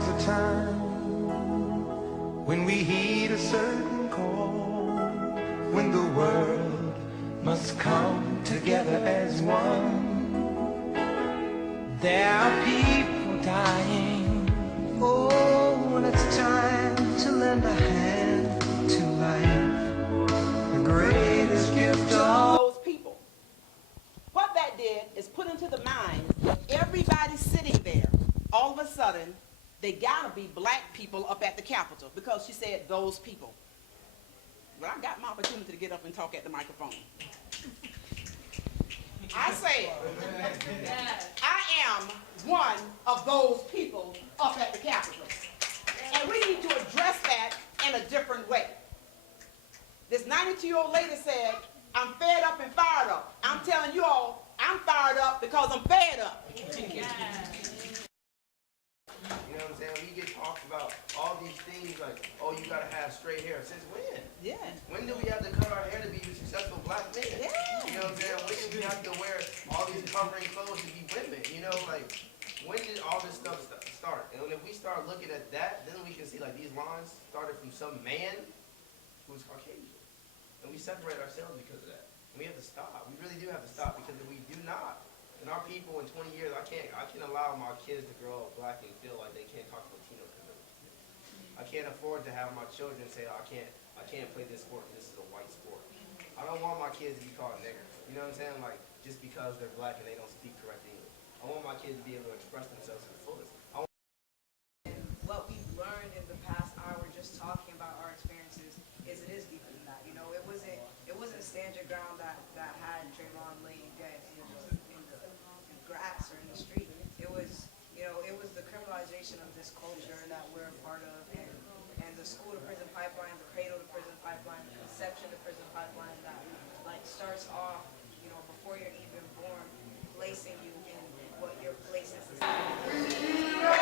comes a time when we heed a certain call, when the world must come together as one. There are people dying. Oh, when it's time to lend a hand to life, the greatest gift of those people. What that did is put into the minds of everybody sitting there, all of a sudden, they gotta be black people up at the Capitol, because she said those people. Well, I got my opportunity to get up and talk at the microphone. I said, I am one of those people up at the Capitol. And we need to address that in a different way. This 92-year-old lady said, I'm fed up and fired up. I'm telling you all, I'm fired up because I'm fed up. You know what I'm saying? We get talked about all these things like, oh, you gotta have straight hair. Since when? Yeah. When do we have to cut our hair to be successful black men? Yeah. You know what I'm saying? When do we have to wear all these covering clothes to be women? You know, like, when did all this stuff start? And if we start looking at that, then we can see like these lines started from some man who's Caucasian. And we separate ourselves because of that. And we have to stop. We really do have to stop, because if we do not, and our people in 20 years, I can't allow my kids to grow up black and feel like they can't talk Latino to them. I can't afford to have my children say, oh, I can't play this sport because this is a white sport. I don't want my kids to be called niggers. You know what I'm saying? Like, just because they're black and they don't speak correct English. I want my kids to be able to express themselves to the fullest. What we've learned in the past hour just talking about our experiences is it is deeper than that. You know, it wasn't a stand your ground that had Draymond laying dead in the grass or in the street. It was, you know, it was the criminalization of this culture that we're a part of, and the school to prison pipeline, the cradle to prison pipeline, the conception to prison pipeline that like starts off, you know, before you're even born, placing you in what your place in society.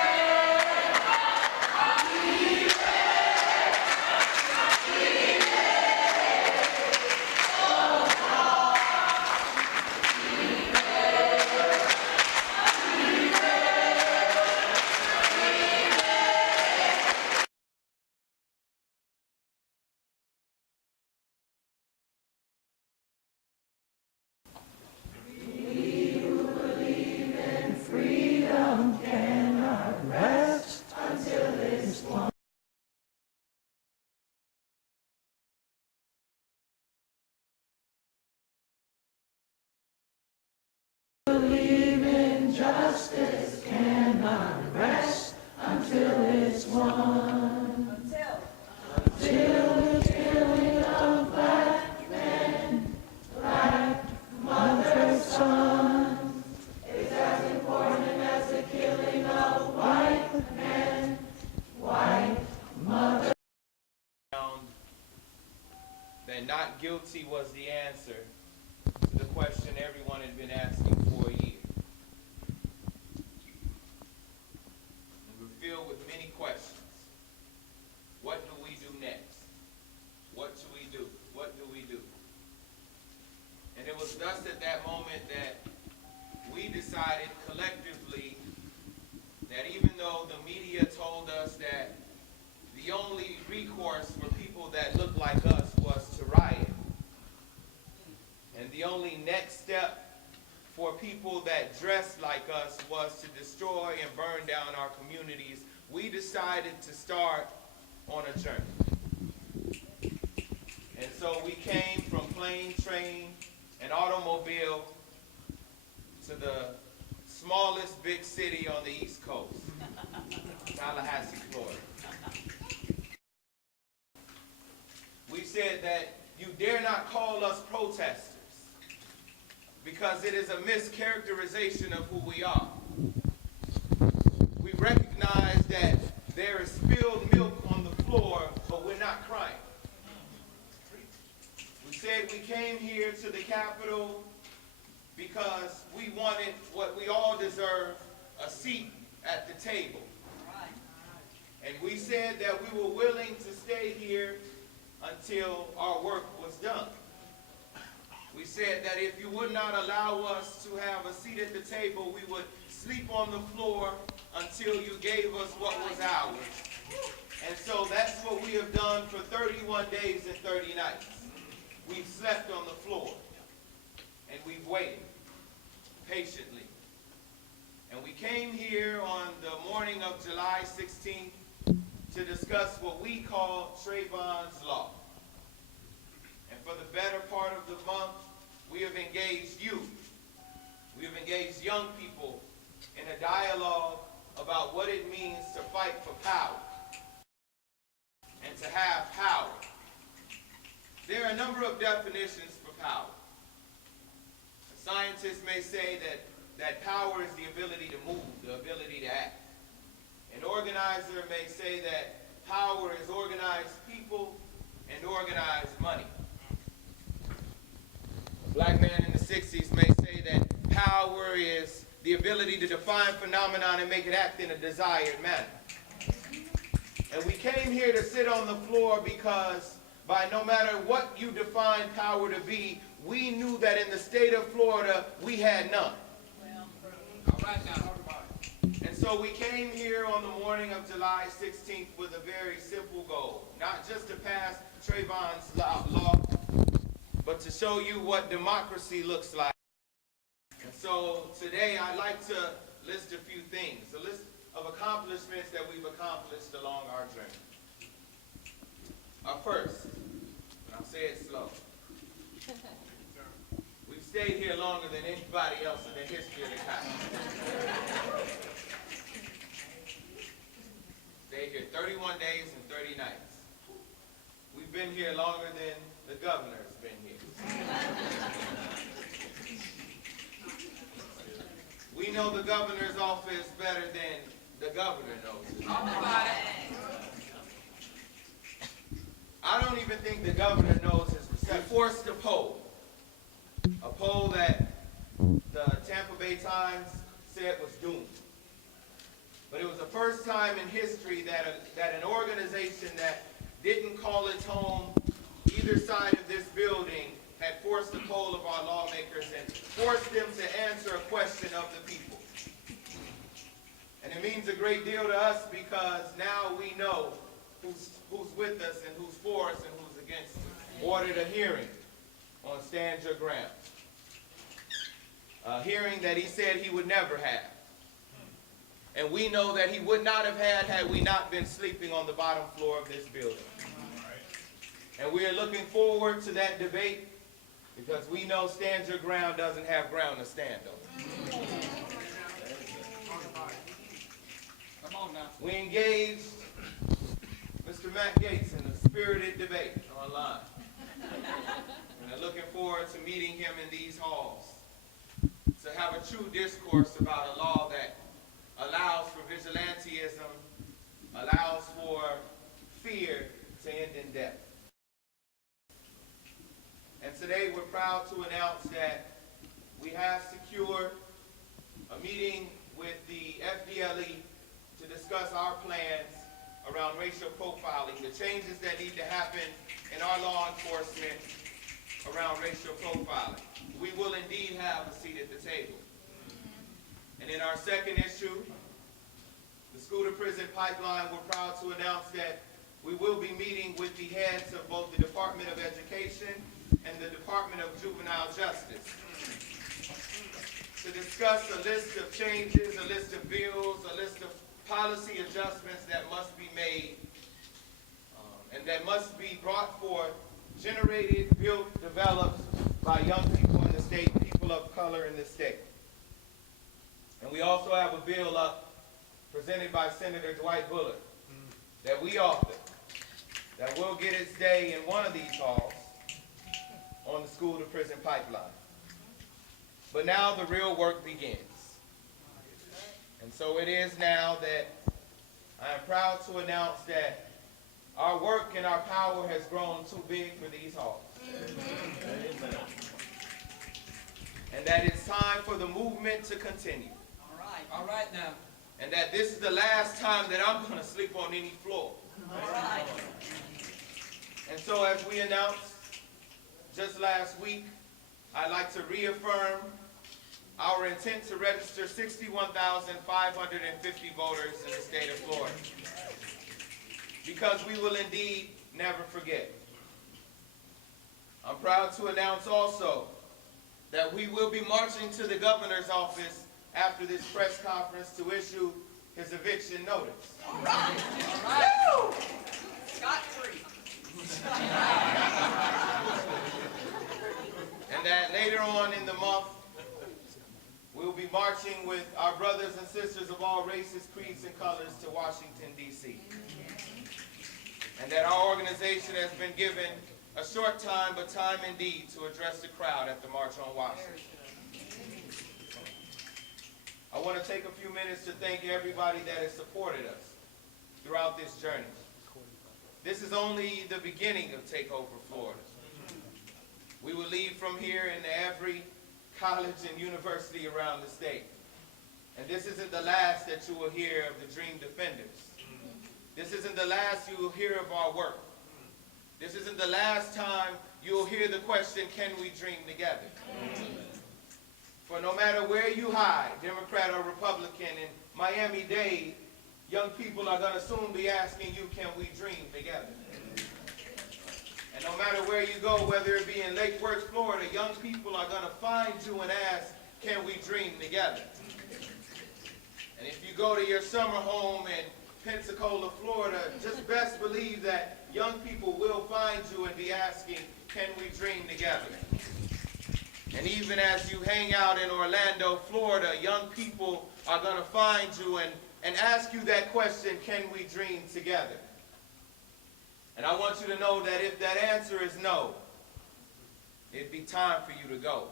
believe in justice cannot rest until it's won. Until the killing of black men, black mother's son, is as important as the killing of white men, white mother. That not guilty was the answer to the question everyone had been asking for a year. And we're filled with many questions. What do we do next? What do we do? What do we do? And it was thus at that moment that we decided collectively that even though the media told us that the only recourse for people that look like us was to riot, and the only next step for people that dressed like us was to destroy and burn down our communities, we decided to start on a journey. And so we came from plane, train, and automobile to the smallest big city on the East Coast, Tallahassee, Florida. We said that you dare not call us protesters, because it is a mischaracterization of who we are. We recognize that there is spilled milk on the floor, but we're not crying. We said we came here to the Capitol because we wanted what we all deserve, a seat at the table. And we said that we were willing to stay here until our work was done. We said that if you would not allow us to have a seat at the table, we would sleep on the floor until you gave us what was ours. And so that's what we have done for 31 days and 30 nights. We've slept on the floor, and we've waited patiently. And we came here on the morning of July 16th to discuss what we call Trayvon's Law. And for the better part of the month, we have engaged you. We have engaged young people in a dialogue about what it means to fight for power and to have power. There are a number of definitions for power. Scientists may say that power is the ability to move, the ability to act. An organizer may say that power is organized people and organized money. A black man in the 60s may say that power is the ability to define phenomenon and make it act in a desired manner. And we came here to sit on the floor because by no matter what you define power to be, we knew that in the state of Florida, we had none. All right now. And so we came here on the morning of July 16th with a very simple goal, not just to pass Trayvon's law, but to show you what democracy looks like. And so today I'd like to list a few things, a list of accomplishments that we've accomplished along our journey. First, and I'll say it slow, we've stayed here longer than anybody else in the history of the country. Stayed here 31 days and 30 nights. We've been here longer than the governor's been here. We know the governor's office better than the governor knows it. I don't even think the governor knows his reception. We forced a poll that the Tampa Bay Times said was doomed. But it was the first time in history that an organization that didn't call its home either side of this building had forced the poll of our lawmakers and forced them to answer a question of the people. And it means a great deal to us because now we know who's with us and who's for us and who's against us. Ordered a hearing on Stand Your Ground. A hearing that he said he would never have. And we know that he would not have had we not been sleeping on the bottom floor of this building. And we are looking forward to that debate because we know Stand Your Ground doesn't have ground to stand on. Come on now. We engaged Mr. Matt Gaetz in a spirited debate online. And I'm looking forward to meeting him in these halls to have a true discourse about a law that allows for vigilantism, allows for fear to end in death. And today we're proud to announce that we have secured a meeting with the FDLE to discuss our plans around racial profiling, the changes that need to happen in our law enforcement around racial profiling. We will indeed have a seat at the table. And in our second issue, the school-to-prison pipeline, we're proud to announce that we will be meeting with the heads of both the Department of Education and the Department of Juvenile Justice to discuss a list of changes, a list of bills, a list of policy adjustments that must be made and that must be brought forth, generated, built, developed by young people in the state, people of color in the state. And we also have a bill up presented by Senator Dwight Bullard that we authored that will get its day in one of these halls on the school-to-prison pipeline. But now the real work begins. And so it is now that I am proud to announce that our work and our power has grown too big for these halls. Amen. And that it's time for the movement to continue. All right now. And that this is the last time that I'm going to sleep on any floor. All right. And so as we announced just last week, I'd like to reaffirm our intent to register 61,550 voters in the state of Florida, because we will indeed never forget. I'm proud to announce also that we will be marching to the governor's office after this press conference to issue his eviction notice. All right. Scot-free. And that later on in the month, we'll be marching with our brothers and sisters of all races, creeds, and colors to Washington, D.C. And that our organization has been given a short time, but time indeed, to address the crowd at the March on Washington. I want to take a few minutes to thank everybody that has supported us throughout this journey. This is only the beginning of Takeover Florida. We will lead from here into every college and university around the state. And this isn't the last that you will hear of the Dream Defenders. This isn't the last you will hear of our work. This isn't the last time you'll hear the question, can we dream together? For no matter where you hide, Democrat or Republican, in Miami-Dade, young people are going to soon be asking you, can we dream together? And no matter where you go, whether it be in Lake Worth, Florida, young people are going to find you and ask, can we dream together? And if you go to your summer home in Pensacola, Florida, just best believe that young people will find you and be asking, can we dream together? And even as you hang out in Orlando, Florida, young people are going to find you and ask you that question, can we dream together? And I want you to know that if that answer is no, it'd be time for you to go.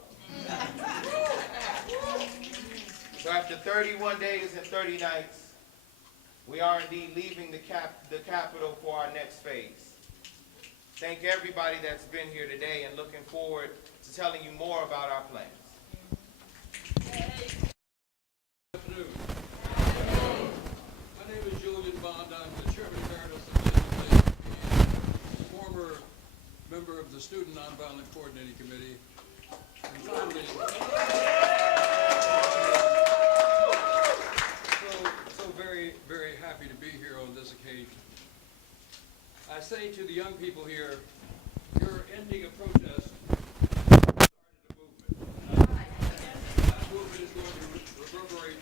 So after 31 days and 30 nights, we are indeed leaving the Capitol for our next phase. Thank everybody that's been here today, and looking forward to telling you more about our plans. Good afternoon. My name is Julian. I'm the chairman emeritus of the Legislative and former member of the Student Nonviolent Coordinating Committee. And finally, so very, very happy to be here on this occasion. I say to the young people here, you're ending a protest, started a movement. That movement is going to reverberate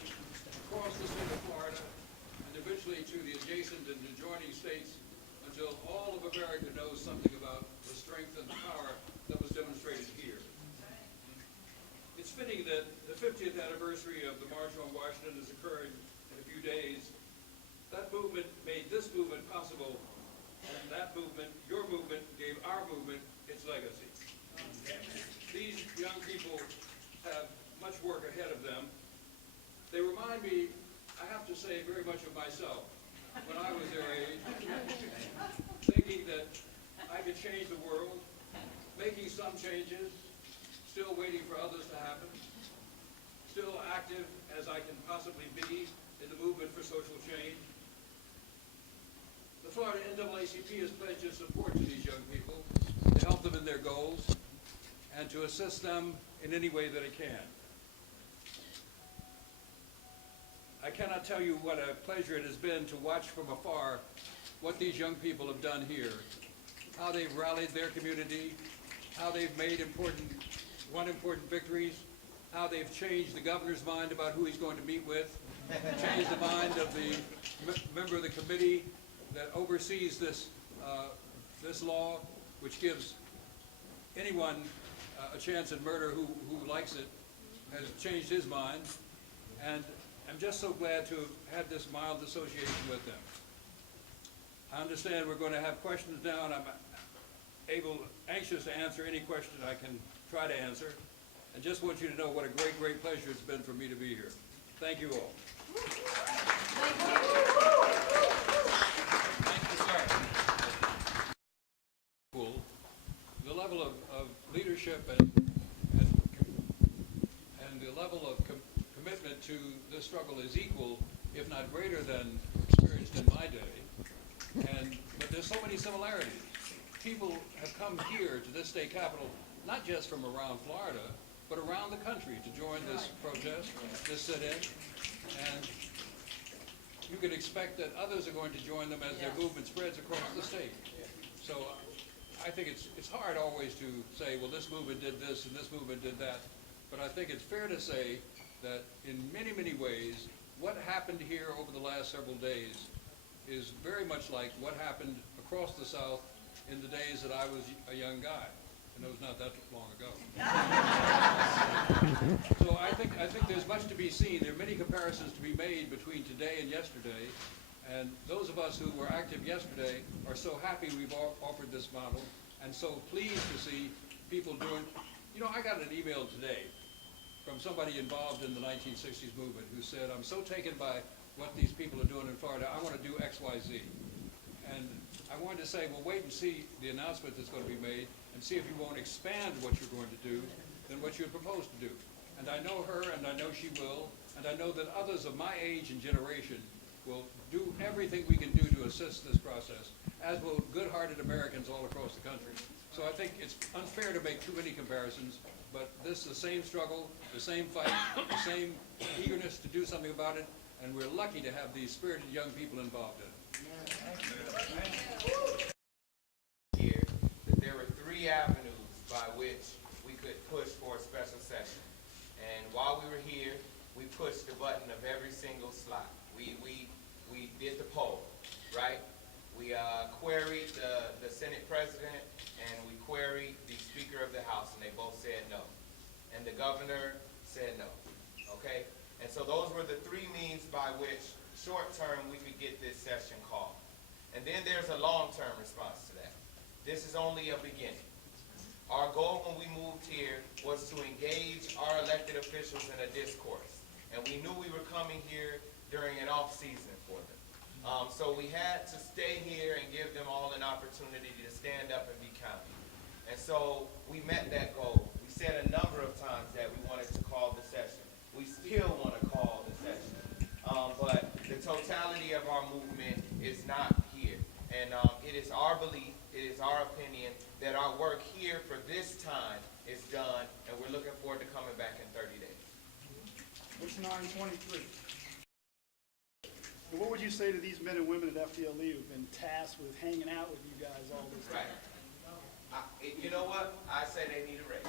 across the state of Florida and eventually to the adjacent and adjoining states until all of America knows something about the strength and the power that was demonstrated here. It's fitting that the 50th anniversary of the March on Washington is occurring in a few days. That movement made this movement possible, and that movement, your movement, gave our movement its legacy. These young people have much work ahead of them. They remind me, I have to say, very much of myself when I was their age, thinking that I could change the world, making some changes, still waiting for others to happen, still active as I can possibly be in the movement for social change. The Florida NAACP has pledged its support to these young people, to help them in their goals, and to assist them in any way that it can. I cannot tell you what a pleasure it has been to watch from afar what these young people have done here, how they've rallied their community, how they've made won important victories, how they've changed the governor's mind about who he's going to meet with, changed the mind of the member of the committee that oversees this law, which gives anyone a chance in murder who likes it, has changed his mind. And I'm just so glad to have had this mild association with them. I understand we're going to have questions now, and I'm anxious to answer any question I can try to answer. I just want you to know what a great, great pleasure it's been for me to be here. Thank you all. Thank you, sir. The level of leadership and the level of commitment to this struggle is equal, if not greater than experienced in my day. But there's so many similarities. People have come here to this state capitol not just from around Florida, but around the country to join this protest, this sit-in. And you can expect that others are going to join them as their movement spreads across the state. So I think it's hard always to say, well, this movement did this and this movement did that. But I think it's fair to say that in many, many ways, what happened here over the last several days is very much like what happened across the South in the days that I was a young guy. And it was not that long ago. So I think there's much to be seen. There are many comparisons to be made between today and yesterday. And those of us who were active yesterday are so happy we've offered this model and so pleased to see people doing. You know, I got an email today from somebody involved in the 1960s movement who said, I'm so taken by what these people are doing in Florida, I want to do X, Y, Z. And I wanted to say, well, wait and see the announcement that's going to be made and see if you won't expand what you're going to do than what you had proposed to do. And I know her, and I know she will, and I know that others of my age and generation will do everything we can do to assist this process, as will good-hearted Americans all across the country. So I think it's unfair to make too many comparisons, but this is the same struggle, the same fight, the same eagerness to do something about it, and we're lucky to have these spirited young people involved in it. Here, that there were 3 avenues by which we could push for a special session. And while we were here, we pushed the button of every single slot. We did the poll, right? We queried the Senate President, and we queried the Speaker of the House, and they both said no. And the Governor said no, okay? And so those were the 3 means by which, short-term, we could get this session called. And then there's a long-term response to that. This is only a beginning. Our goal when we moved here was to engage our elected officials in a discourse. And we knew we were coming here during an off-season for them. So we had to stay here and give them all an opportunity to stand up and be counted. And so we met that goal. We said a number of times that we wanted to call the session. We still want to call the session. But the totality of our movement is not here. And it is our belief, it is our opinion that our work here for this time is done, and we're looking forward to coming back in 30 days. It's 9:23. And what would you say to these men and women at FDLE who've been tasked with hanging out with you guys all this time? Right. You know what? I say they need a raise.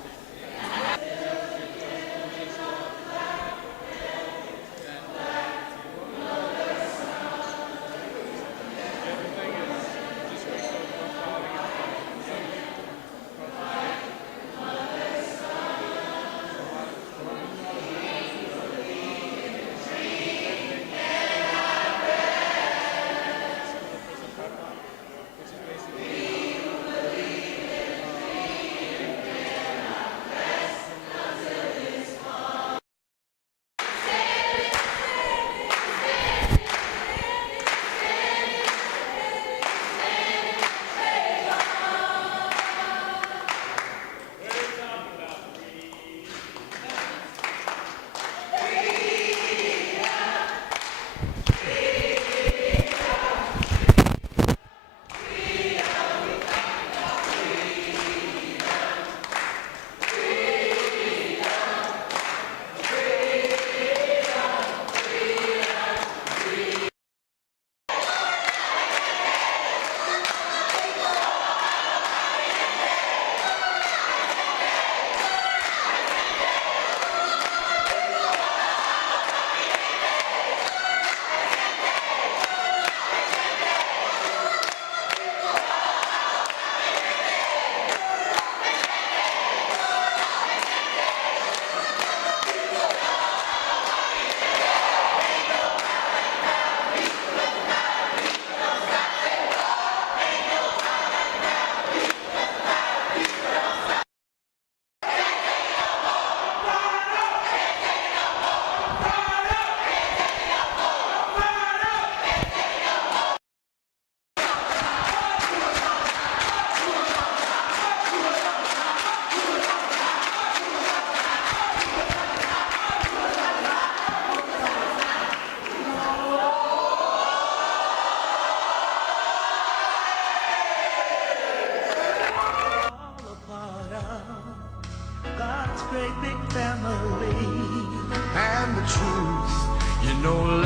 no